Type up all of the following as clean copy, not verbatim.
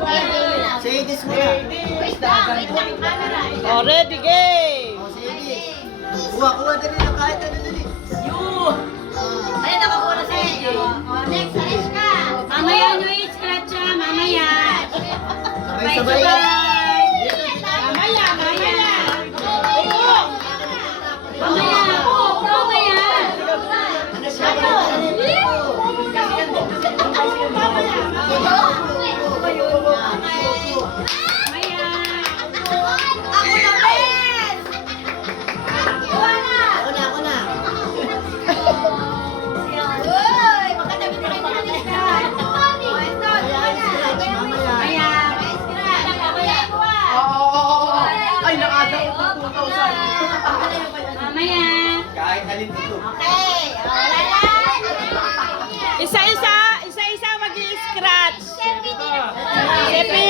Sadis mo na. Oh, ready, game! O, sadis. Kuha din na kahit ano dali. Ay, nakakuha na si AJ. Next, alis ka. Mamaya nyo i-scratch siya, mamaya. Sabay-sabay yan. Mamaya, mamaya. Mamaya, mamaya. Ako na, Ben! Ako na. Uy, magkatabi na kayo ng lista. Mamaya. Ay, nakadako pa 2,000. Mamaya. Kahit alin dito. Okay, wala lang. Isa-isa mag-i-scratch. Sepi!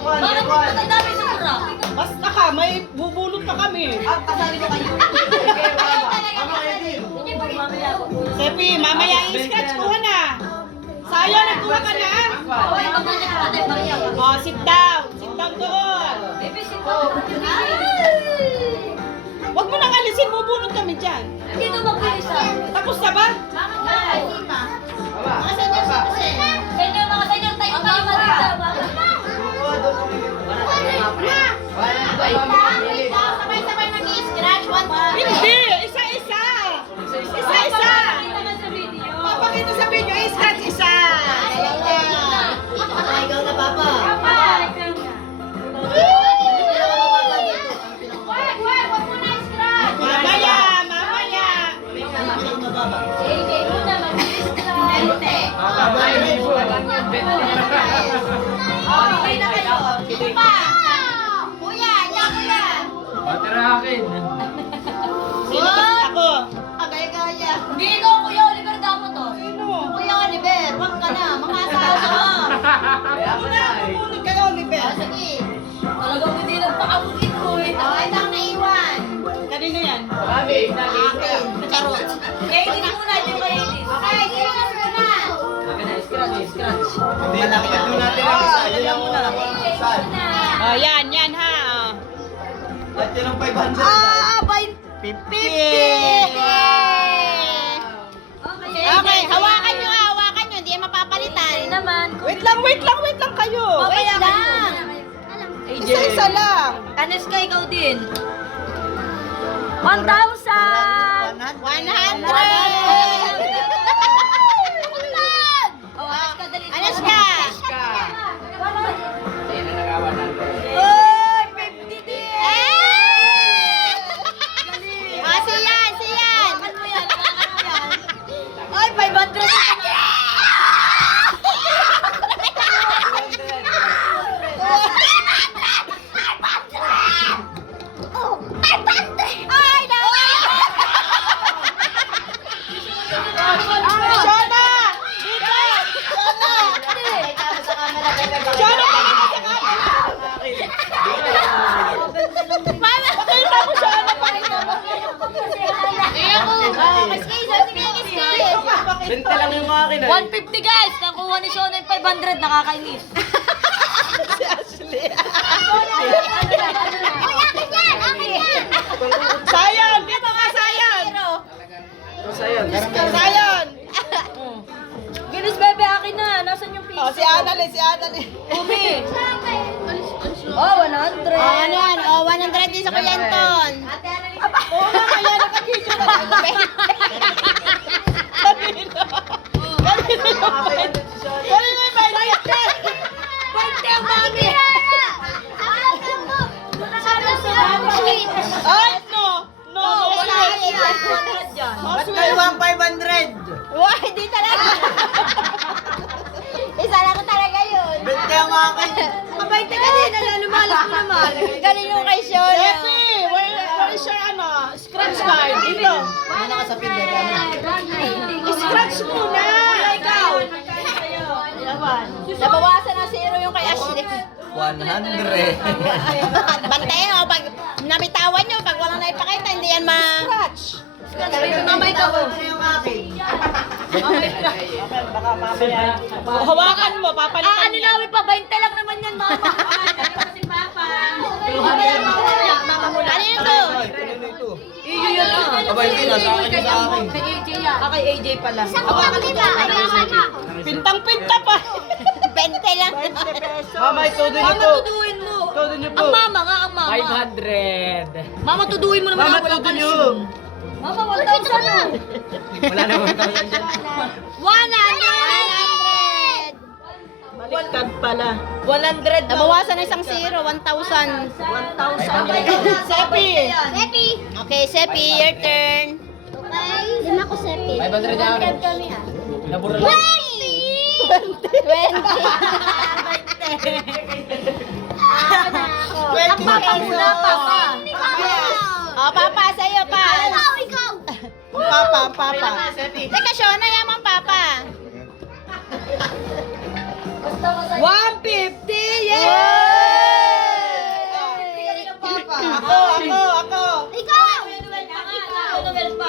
Bakit matadami sa mura? Basta ka, may bubulot pa kami. Kasali ko kayo. Sepi, mamaya i-scratch ko na. Sayo, nagkuha ka na. Uy, magkanya ka tayo, Maria. Oh, sit down. Sit down doon. Baby, sit ko. Huwag mo nang alisin, bubulot kami dyan. Dito mag-isa. Tapos na ba? Senior, mga senior, tayo tayo Maria. Sabay-sabay mag-i-scratch. Hindi, isa-isa. Isa-isa. Papakita sa video, i-scratch isa. Ikaw na, Papa. Wag mo na i-scratch. Mamaya. Okay na kayo. Sino pa? Kuya, yan kuya. Batera akin. Sino ba? Ako. Agay-gaya. Hindi ikaw, Kuya Oliver, dapat to. Sino? Kuya Oliver, wag ka na. Mga asawa ka. Una, bubulot kayo, Oliver. Sige. Talagang hindi nagpakabukit ko eh. Okay lang naiwan. Kanino yan? Akin. Akin. Charot. Kaya hindi muna yung kay Edith. Okay, sino na sunod? Scratch. Hindi, nakikita doon natin ang isa. Yan lang muna. Saan? Oh, yan ha. At yun ang 500. By 50. Okay, hawakan nyo, hindi yan mapapalitan. Naman. Wait lang kayo. Wait lang. Isa-isa lang. Anes ka, ikaw din. 1,000! 100! Oh, anes ka, dali. Anas ka! Sino nagawa ng Uy, 50 din! Siyan! Hawakan mo yan. Ay, 500 na. Ay, Shona! Dito! Shona, pakita sa camera. Pakita mo, Shona, pakita mo. Benta lang yung akin. 150 guys! Nakuha ni Shona yung 500. Nakakainis. Si Ashley. Sayon! Dito ka, Sayon! Sayon. Sayon! Ginis bebe, akin na. Nasaan yung piso? Oh, si Annalyn. Umi. Oh, 100. ano yan? 100 din sa Kuya Anton. Oo nga, kaya nakakita na lang. Kanino? Kanino yung bayad? 20 ang mami. Ay, no! No, wala sweet. yan. 100 dyan. No, Ba't sweet. kayo ang 500? Wah, hindi talaga. Isa lang ko talaga yun. Benta yung akin. Mabait ka din, lumalas mo naman. Galing yung kay Shona. Epi, where is your scratch card? Dito. Ano ka sa pinda? Scratch muna. Ikaw. Nabawasan na 0 yung kay Ashley. 100. Bantayan o, pag nabitawan nyo, pag walang naipakita, hindi yan Scratch. Mamay ka ko. Yung akin. Baka mamaya. Hawakan mo, papalitan Ano niya. namin pa? 20 lang naman yan, mama. Si Papa. Mama mo na. Ano yun to? Kanino ito? Iyo yun ah. Aba, hindi na. Sa akin, sa akin. Kay AJ yan. Kay AJ pala. Hawakan mo ba? Pintang-pinta pa. 20 lang. 20 pesos. Mama, itudo niyo Mama, po. tuduin mo. Itudo niyo po. Ang mama nga, ang mama. 500. Mama, tuduin mo naman. Mama, ako, walang tudo niyo. kalisyon. Mama, 1,000 na. Wala na 1,000 dyan. 100! Baliktad pala. 100 daw. Nabawasan na isang zero, 1,000. 1,000. Sepi. Sepi. Okay, Sepi, your turn. Okay. Din ako, Sepi. 500 na akin. kami ah. Nabura lang. 20 Ang papa muna, papa. O, papa, sa'yo pa. Ikaw. Ang papa, ang papa. Teka, Shona, yaman papa. 150! Yay! Ako. Ikaw.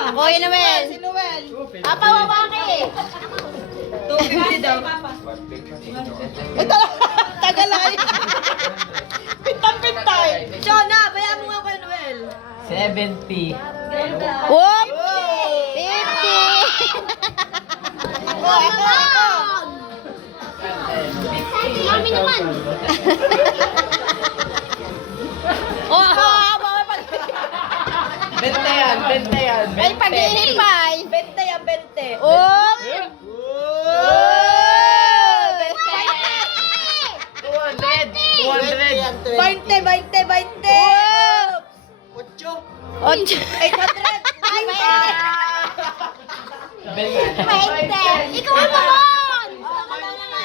Ako, yun naman. Si Noel. Papa, wabaki. 250 daw. Ito, tagalay. Pintang-pintay. Shona, bayaan mo nga kay Noel. 70. Whoop! 50. Ako. Mami naman. Oh, ako. Bente yan, bente yan. May pag-iipay. 20 yan, 20. Whoop! 200. 200. 20, 20, 20! Ocho. 8. 800! Ay, Ikaw ang naman.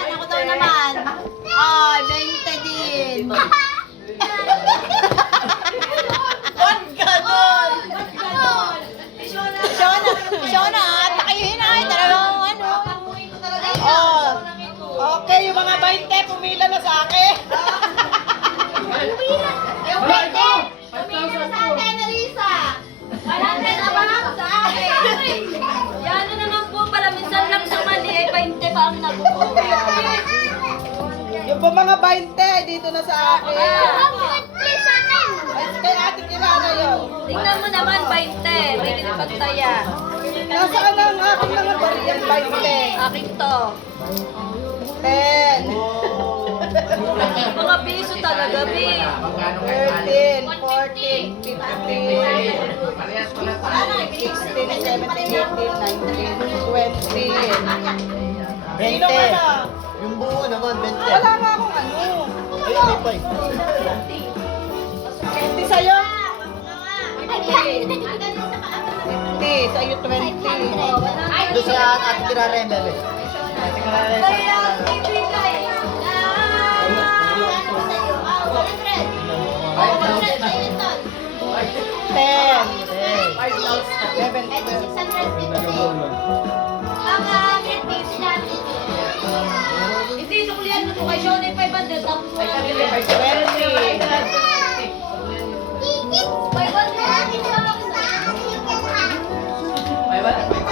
Ako daw naman. Ay, 20 din. Shona, takihin na. Talagang ano. Oh. Okay, yung mga 20, pumila na sa akin. Yung 20. Tumingin na sa akin, Alisa. 100 na ba sa akin? Yan na naman po pala. Minsan lang sumali eh. 20 pa ang nabubuhay. Yung po mga 20, dito na sa akin. Please sa akin. Ay, kay Ate Kirana yun. Tingnan mo naman, 20. May kinipagtaya. Nasaan ang aking mga bariyan? 20. Akin to. 10. Mga piso talaga, B. 13, 14, 15, 16, 17, 18, 19, 20. Sino ka na? Yung buo naman, 20. Wala nga akong ano. Ayun, may pay. 20 sa'yo. 50. 50, sa'yo 20. Doon sa Ate Kiraren, bebe. Ate Kiraren. Kaya, ibigay. Oh, 100 sa iyo, Tol. 10, 11, 12. Hindi, suklihan mo to kay Shona 500. Tapos mo lang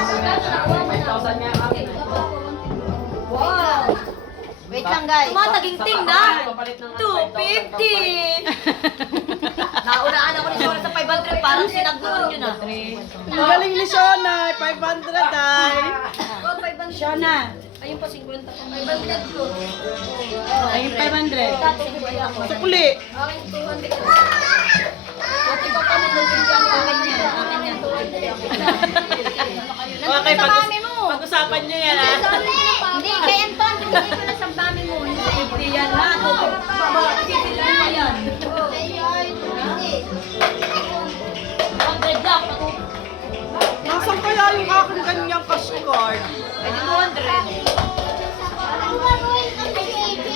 5,000 nga akin. Wow! Wait lang, guys. Tumataginting na! 250! Naunaan ako ni Shona sa 500. Parang sinagdoon yun ah. Ang galing ni Shona, 500 ay. Oh, 500. Shona, Ayun pa, 50. 500 po. ay 500. Dati, 50 ako. Sukli. Akin, 200. At iba pa na doon yung akin yan. Akin yan, 200. Okay, pag-usapan nyo yan ha. Hindi, kay Anton, binigay ko na sa mami mo. 50 yan ha. Bibili mo yan. Hindi. 100 lang. Nasaan kaya yung aking ganyang cash card? Pwede 200. Ang gagawin ko sa AJ.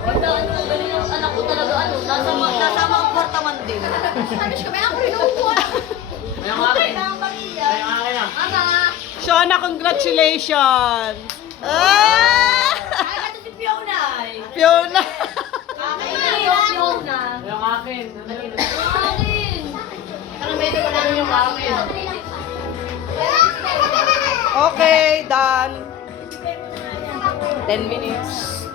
Ang galing ng anak ko talaga ano. Nasa mga kwartaman din. Spanish kami, ang rinukuha. Ayun akin. Ayun akin ah. Ama. Shona, congratulations! Ah! Ay, ito si Fiona eh. Fiona! Akin na yung Fiona. Ayun akin. Akin. Ano ba ito? Wala na yung akin. done. 10 minutes.